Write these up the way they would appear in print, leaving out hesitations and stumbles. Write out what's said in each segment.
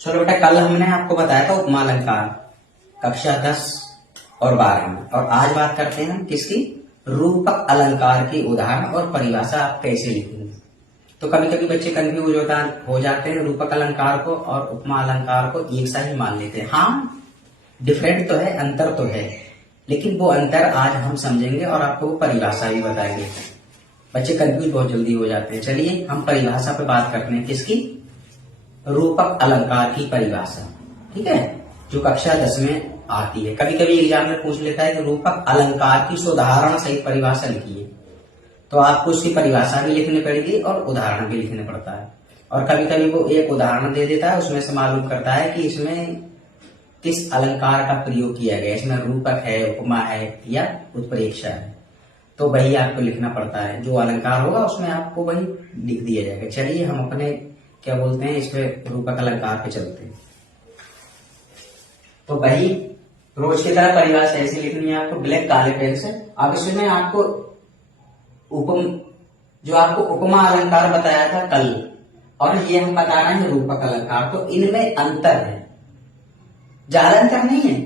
चलो बेटा, कल हमने आपको बताया था उपमा अलंकार कक्षा 10 और 12 में, और आज बात करते हैं हम किसकी, रूपक अलंकार की उदाहरण और परिभाषा आप कैसे लिखेंगे। तो कभी कभी बच्चे कंफ्यूज हो जाते हैं, रूपक अलंकार को और उपमा अलंकार को एक सा ही मान लेते हैं। हाँ, डिफरेंट तो है, अंतर तो है, लेकिन वो अंतर आज हम समझेंगे और आपको वो परिभाषा भी बताएंगे। बच्चे कंफ्यूज बहुत जल्दी हो जाते हैं। चलिए हम परिभाषा पे बात करते हैं, किसकी, रूपक अलंकार की परिभाषा। ठीक है, जो कक्षा 10 में आती है। कभी कभी एग्जाम में पूछ लेता है कि रूपक अलंकार की उदाहरण सहित परिभाषा लिखिए, तो आपको उसकी परिभाषा भी लिखनी पड़ेगी और उदाहरण भी लिखना पड़ता है। और कभी कभी वो एक उदाहरण दे देता है, उसमें से मालूम करता है कि इसमें किस अलंकार का प्रयोग किया गया, इसमें रूपक है, उपमा है या उत्प्रेक्षा है, तो वही आपको लिखना पड़ता है। जो अलंकार होगा उसमें आपको वही लिख दिया जाएगा। चलिए हम अपने क्या बोलते हैं, इस पे रूपक अलंकार पे चलते हैं। तो वही रोज की तरह परिभाषा ऐसे लिखनी है आपको, ब्लैक काले पेन से। अब इसमें आपको जो आपको उपमा अलंकार बताया था कल, और ये हम बता रहे हैं रूपक अलंकार, तो इनमें अंतर है, ज्यादा अंतर नहीं है,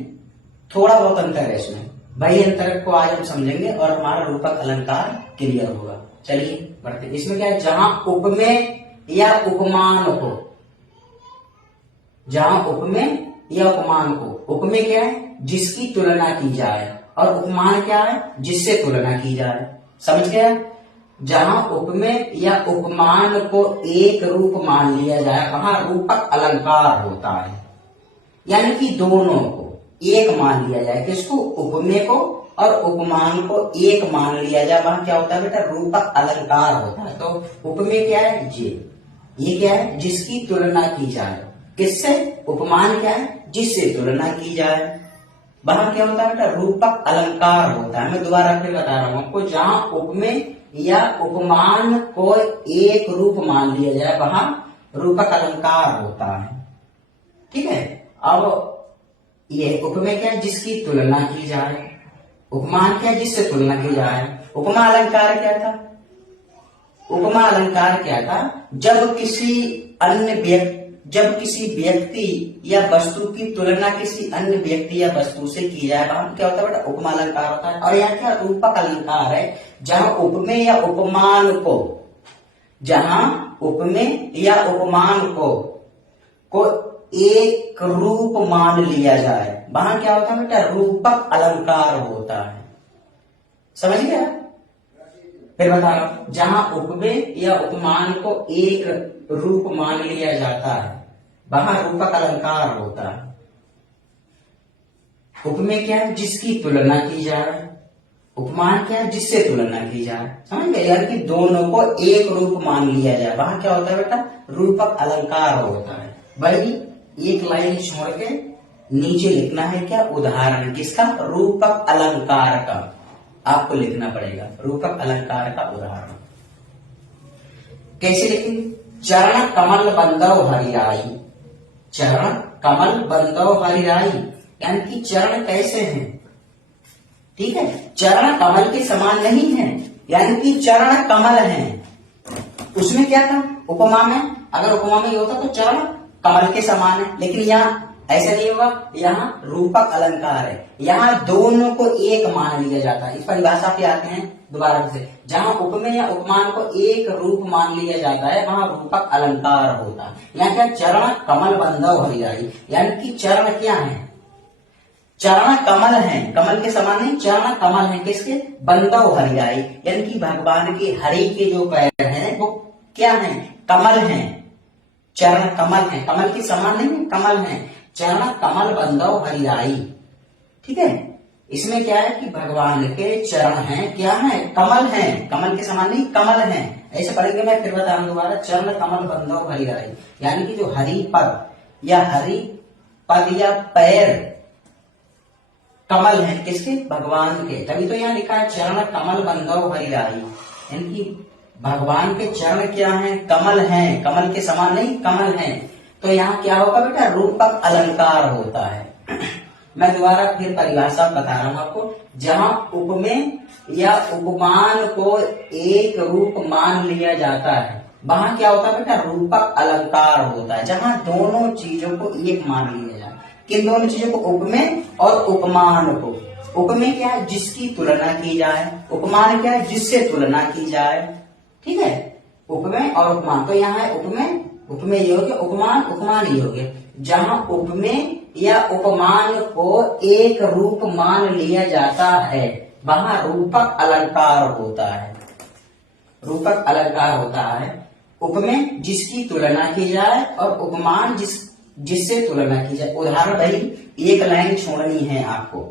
थोड़ा बहुत अंतर है इसमें। वही अंतर को आज हम समझेंगे और हमारा रूपक अलंकार क्लियर होगा। चलिए बढ़ते हैं। इसमें क्या है, जहां उपमेय या उपमान हो, जहां उपमेय या उपमान हो। उपमेय क्या है, जिसकी तुलना की जाए, और उपमान क्या है, जिससे तुलना की जाए। समझ गया, जहां उपमेय या उपमान को एक रूप मान लिया जाए वहां रूपक अलंकार होता है। यानी कि दोनों को एक मान लिया जाए, किसको, उपमेय को और उपमान को एक मान लिया जाए, वहां क्या होता है बेटा, रूपक अलंकार होता है। तो उपमेय क्या है, ये क्या है, जिसकी तुलना की जाए, किससे, उपमान क्या है, जिससे तुलना की जाए, वहां क्या होता है बेटा, रूपक अलंकार होता है। मैं दोबारा फिर बता रहा हूं आपको, जहां उपमेय या उपमान को एक रूप मान लिया जाए वहां रूपक अलंकार होता है। ठीक है, अब ये उपमेय क्या है, जिसकी तुलना की जाए, उपमान क्या है, जिससे तुलना की जाए। उपमा अलंकार क्या था, उपमा अलंकार क्या था, जब किसी व्यक्ति या वस्तु की तुलना किसी अन्य व्यक्ति या वस्तु से की जाए, वहां क्या होता है बेटा, उपमा अलंकार होता है। और यहाँ क्या, रूपक अलंकार है, जहां उपमेय या उपमान को, जहां उपमेय या उपमान को एक रूप मान लिया जाए, वहां क्या होता है बेटा, रूपक अलंकार होता है। समझ गया, फिर बता रहा हूं, जहां उपमेय या उपमान को एक रूप मान लिया जाता है वहां रूपक अलंकार होता है। उपमेय क्या है, जिसकी तुलना की जाए, उपमान क्या है, जिससे तुलना की जाए। समझ गए, यानी कि दोनों को एक रूप मान लिया जाए, वहां क्या होता है बेटा, रूपक अलंकार होता है। वही एक लाइन छोड़ के नीचे लिखना है क्या, उदाहरण किसका, रूपक अलंकार का आपको लिखना पड़ेगा, रूपक अलंकार का उदाहरण। कैसे लिखेंगे, चरण कमल बंदव हरिराई, चरण कमल बंदव हरिराई, यानी कि चरण कैसे हैं। ठीक है, चरण कमल के समान नहीं है, यानी कि चरण कमल हैं। उसमें क्या था, उपमा में, अगर उपमा में ये होता तो चरण कमल के समान है, लेकिन यहाँ ऐसा नहीं होगा, यहाँ रूपक अलंकार है, यहाँ दोनों को एक मान लिया जाता है। इस परिभाषा पे आते हैं दोबारा से, जहां उपमेय या उपमान को एक रूप मान लिया जाता है वहां रूपक अलंकार होता है। यहाँ क्या, चरण कमल बंदव हरिराई, यानी कि चरण क्या है, चरण कमल है, कमल के समान नहीं, चरण कमल है, किसके, बंदव हरिराई, यानी कि भगवान के हरि के जो पैर हैं वो क्या है, कमल हैं, चरण कमल है, कमल के समान नहीं, कमल है, चरण कमल बंदव हरिराई। ठीक है, इसमें क्या है कि भगवान के चरण हैं, क्या है, कमल हैं, कमल के समान नहीं, कमल हैं। ऐसे पढ़ेंगे, मैं फिर बता रहा हूं दोबारा, चरण कमल बंदव हरिराई, यानी कि जो हरि पद या पैर कमल हैं, किसके, भगवान के। तभी तो यहाँ लिखा है चरण कमल बंदव हरिराई, यानी कि भगवान के चरण क्या हैं, कमल हैं, कमल के समान नहीं, कमल हैं। तो यहाँ क्या होगा बेटा, रूपक अलंकार होता है। मैं दोबारा फिर परिभाषा बता रहा हूं आपको, जहां उपमेय या उपमान को एक रूप मान लिया जाता है वहां क्या होता है बेटा, रूपक अलंकार होता है, जहां दोनों चीजों को एक मान लिया जाए। किन दोनों चीजों को, उपमेय और उपमान को। उपमेय क्या है, जिसकी तुलना की जाए, उपमान क्या है, जिससे तुलना की जाए। ठीक है, उपमेय और उपमान। तो यहाँ है उपमेय, उपमेय ये हो गया, उपमान, उपमान ये हो गया। जहां उपमेय या उपमान को एक रूप मान लिया जाता है वहां रूपक अलंकार होता है। रूपक अलंकार होता है। उपमेय जिसकी तुलना की जाए और उपमान जिससे तुलना की जाए। उदाहरण भाई, एक लाइन छोड़नी है आपको,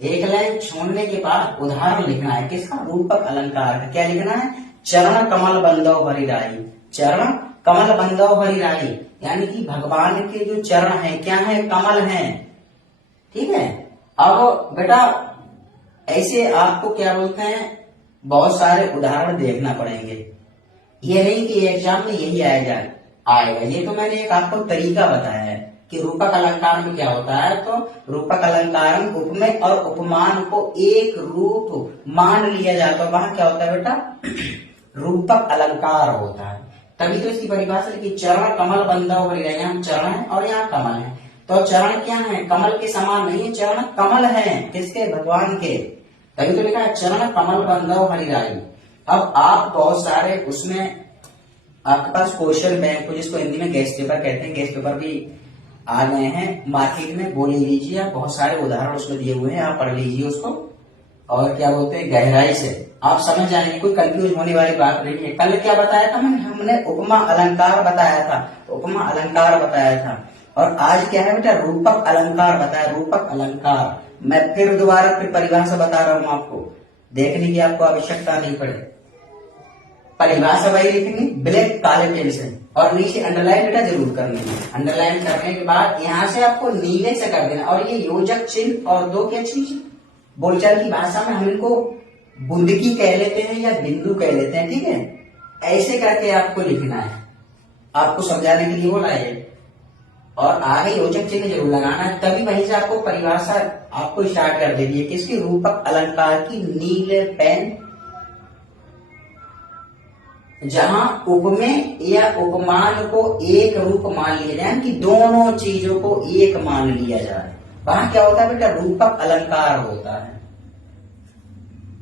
एक लाइन छोड़ने के बाद उदाहरण लिखना है किसका, रूपक अलंकार का। क्या लिखना है, चरण कमल बंदव हरिराई। चरण कमल बंदव हरिराई, यानी कि भगवान के जो चरण हैं क्या है, कमल हैं। ठीक है, अब बेटा ऐसे आपको क्या बोलते हैं, बहुत सारे उदाहरण देखना पड़ेंगे। ये नहीं कि एग्जाम में यही आएगा। ये तो मैंने एक आपको तरीका बताया है कि रूपक अलंकार में क्या होता है। तो रूपक अलंकार में उपमेय और उपमान को एक रूप मान लिया जाता है, वहां क्या होता है बेटा, रूपक अलंकार होता है। तभी तो इसकी परिभाषा है कि चरण कमल बंधव हरिराई। यहाँ चरण है और यहाँ कमल है। तो चरण क्या है, कमल के समान नहीं है, चरण कमल है किसके, भगवान के। तभी तो लिखा है चरण कमल बंधव हरिराई। अब आप बहुत सारे उसमें आपके पास क्वेश्चन बैंक को, जिसको हिंदी में गेस्ट पेपर कहते हैं, गेस्ट पेपर भी आ गए हैं मार्केट में, वो ले लीजिए आप। बहुत सारे उदाहरण उसमें दिए हुए हैं, आप पढ़ लीजिए उसको और क्या बोलते हैं गहराई से आप समझ जाएंगे। कोई कंफ्यूज होने वाली बात नहीं है। कल क्या बताया था हमने उपमा अलंकार बताया था, उपमा अलंकार बताया था। और आज क्या है बेटा, रूपक अलंकार बताया, रूपक अलंकार। मैं फिर दोबारा फिर परिभाषा बता रहा हूं आपको, देखने की आपको आवश्यकता नहीं पड़े। परिभाषा वही लिखनी ब्लैक काले पेन से, और नीचे अंडरलाइन बेटा जरूर करनी है। अंडरलाइन करने के बाद यहाँ से आपको नीले से कर देना। और ये योजक चिन्ह और दो क्या चीज, बोलचाल की भाषा में हम इनको बुंदकी कह लेते हैं या बिंदु कह लेते हैं। ठीक है, ऐसे करके आपको लिखना है, आपको समझाने के लिए बोला है। और आगे योजक चिन्ह जरूर लगाना है, तभी वहीं से आपको परिभाषा आपको स्टार्ट कर देनी है किसकी, रूपक अलंकार की, नीले पेन। जहां उपमेय या उपमान को एक रूप मान लिया जाए, कि दोनों चीजों को एक मान लिया जाए, वहां क्या होता है बेटा, रूपक अलंकार होता है।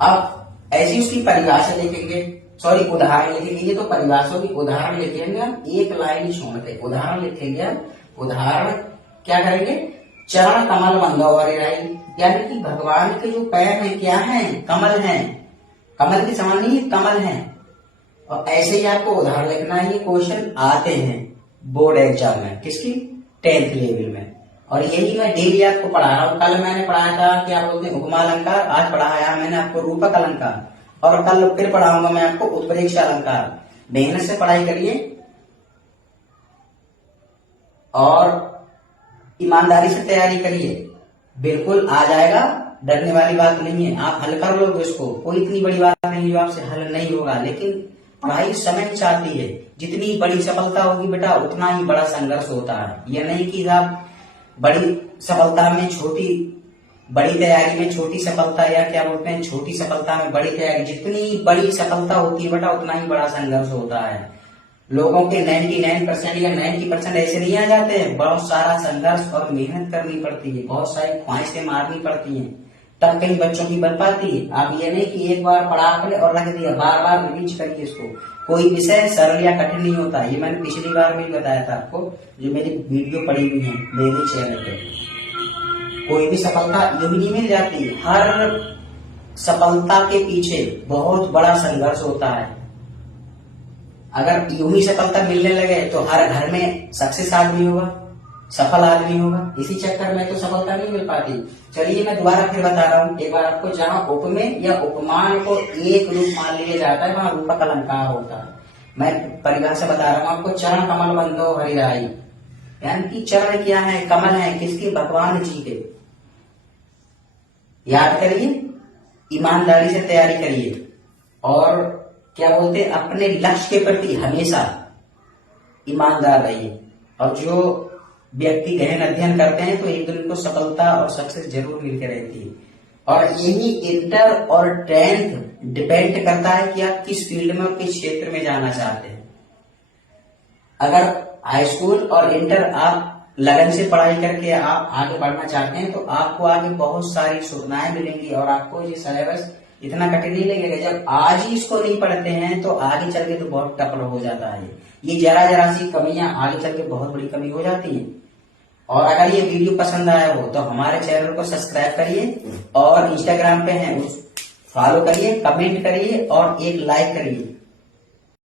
अब ऐसी उसकी परिभाषा लिखेंगे, सॉरी उदाहरण लिखेंगे। ये तो परिभाषा की उदाहरण लिखेंगे हम, एक लाइन छोड़ के उदाहरण लिखेंगे हम। उदाहरण क्या करेंगे, चरण कमल बंधव हरिराई, यानी कि भगवान के जो पैर हैं क्या हैं, कमल हैं। कमल के समान नहीं है, कमल हैं। और ऐसे ही आपको उदाहरण लिखना है। ये क्वेश्चन आते हैं बोर्ड एग्जाम में, किसकी, 10th लेवल में। और यही मैं डेली आपको पढ़ा रहा हूँ। कल मैंने पढ़ाया था क्या बोलते हैं, उपमा अलंकार। आज पढ़ाया मैंने आपको रूपक अलंकार, और कल फिर पढ़ाऊंगा मैं आपको उत्प्रेक्ष अलंकार। मेहनत से पढ़ाई करिए और ईमानदारी से तैयारी करिए, बिल्कुल आ जाएगा, डरने वाली बात नहीं है। आप हल कर लोगे उसको, कोई इतनी बड़ी बात नहीं जो आपसे हल नहीं होगा। लेकिन पढ़ाई समय चाहती है, जितनी बड़ी सफलता होगी बेटा उतना ही बड़ा संघर्ष होता है। यह नहीं कि आप बड़ी सफलता में छोटी, बड़ी तैयारी में छोटी सफलता, या क्या बोलते हैं छोटी सफलता में बड़ी तैयारी। जितनी बड़ी सफलता होती है बेटा उतना ही बड़ा संघर्ष होता है। लोगों के 99% या 90% ऐसे नहीं आ जाते हैं। बहुत सारा संघर्ष और मेहनत करनी पड़ती है, बहुत सारी ख्वाहिशें मारनी पड़ती हैं, तब कहीं बच्चों की बन पाती है। आप ये नहीं कि एक बार पढ़ा पड़े और रख दिया, बार बार रिवीज करिए इसको। कोई विषय सरल या कठिन नहीं होता। ये मैंने पिछली बार में बताया था आपको, जो मेरी वीडियो पड़ी हुई है मेरे चैनल पे। कोई भी सफलता यूं नहीं मिल जाती, हर सफलता के पीछे बहुत बड़ा संघर्ष होता है। अगर यूं ही सफलता मिलने लगे तो हर घर में सक्सेस आदमी होगा, सफल आदमी होगा। इसी चक्कर में तो सफलता नहीं मिल पाती। चलिए मैं दोबारा फिर बता रहा हूँ एक बार आपको, जहां उपमेय या उपमान को एक रूप मान लिया जाता है वहां रूपक अलंकार होता है। मैं परिभाषा बता रहा हूँ आपको, चरण कमल बंधो हरिराई, यानी कि चरण क्या है, कमल है, किसके, भगवान जी के। याद करिए, ईमानदारी से तैयारी करिए और क्या बोलते हैं अपने लक्ष्य के प्रति हमेशा ईमानदार रहिए। और जो व्यक्ति गहन अध्ययन करते हैं तो एक दिन उनको सफलता और सक्सेस जरूर मिलकर रहती है। और यही इंटर और 10th डिपेंड करता है कि आप किस फील्ड में और किस क्षेत्र में जाना चाहते हैं। अगर हाई स्कूल और इंटर आप लगन से पढ़ाई करके आप आगे बढ़ना चाहते हैं तो आपको आगे बहुत सारी सुविधाएं मिलेंगी और आपको ये सिलेबस इतना कठिन नहीं लगेगा। जब आज ही इसको नहीं पढ़ते हैं तो आगे चल के तो बहुत टफ हो जाता है। ये जरा जरा सी कमियां आगे चल के बहुत बड़ी कमी हो जाती है। और अगर ये वीडियो पसंद आया हो तो हमारे चैनल को सब्सक्राइब करिए और इंस्टाग्राम पे हैं उस फॉलो करिए, कमेंट करिए और एक लाइक करिए।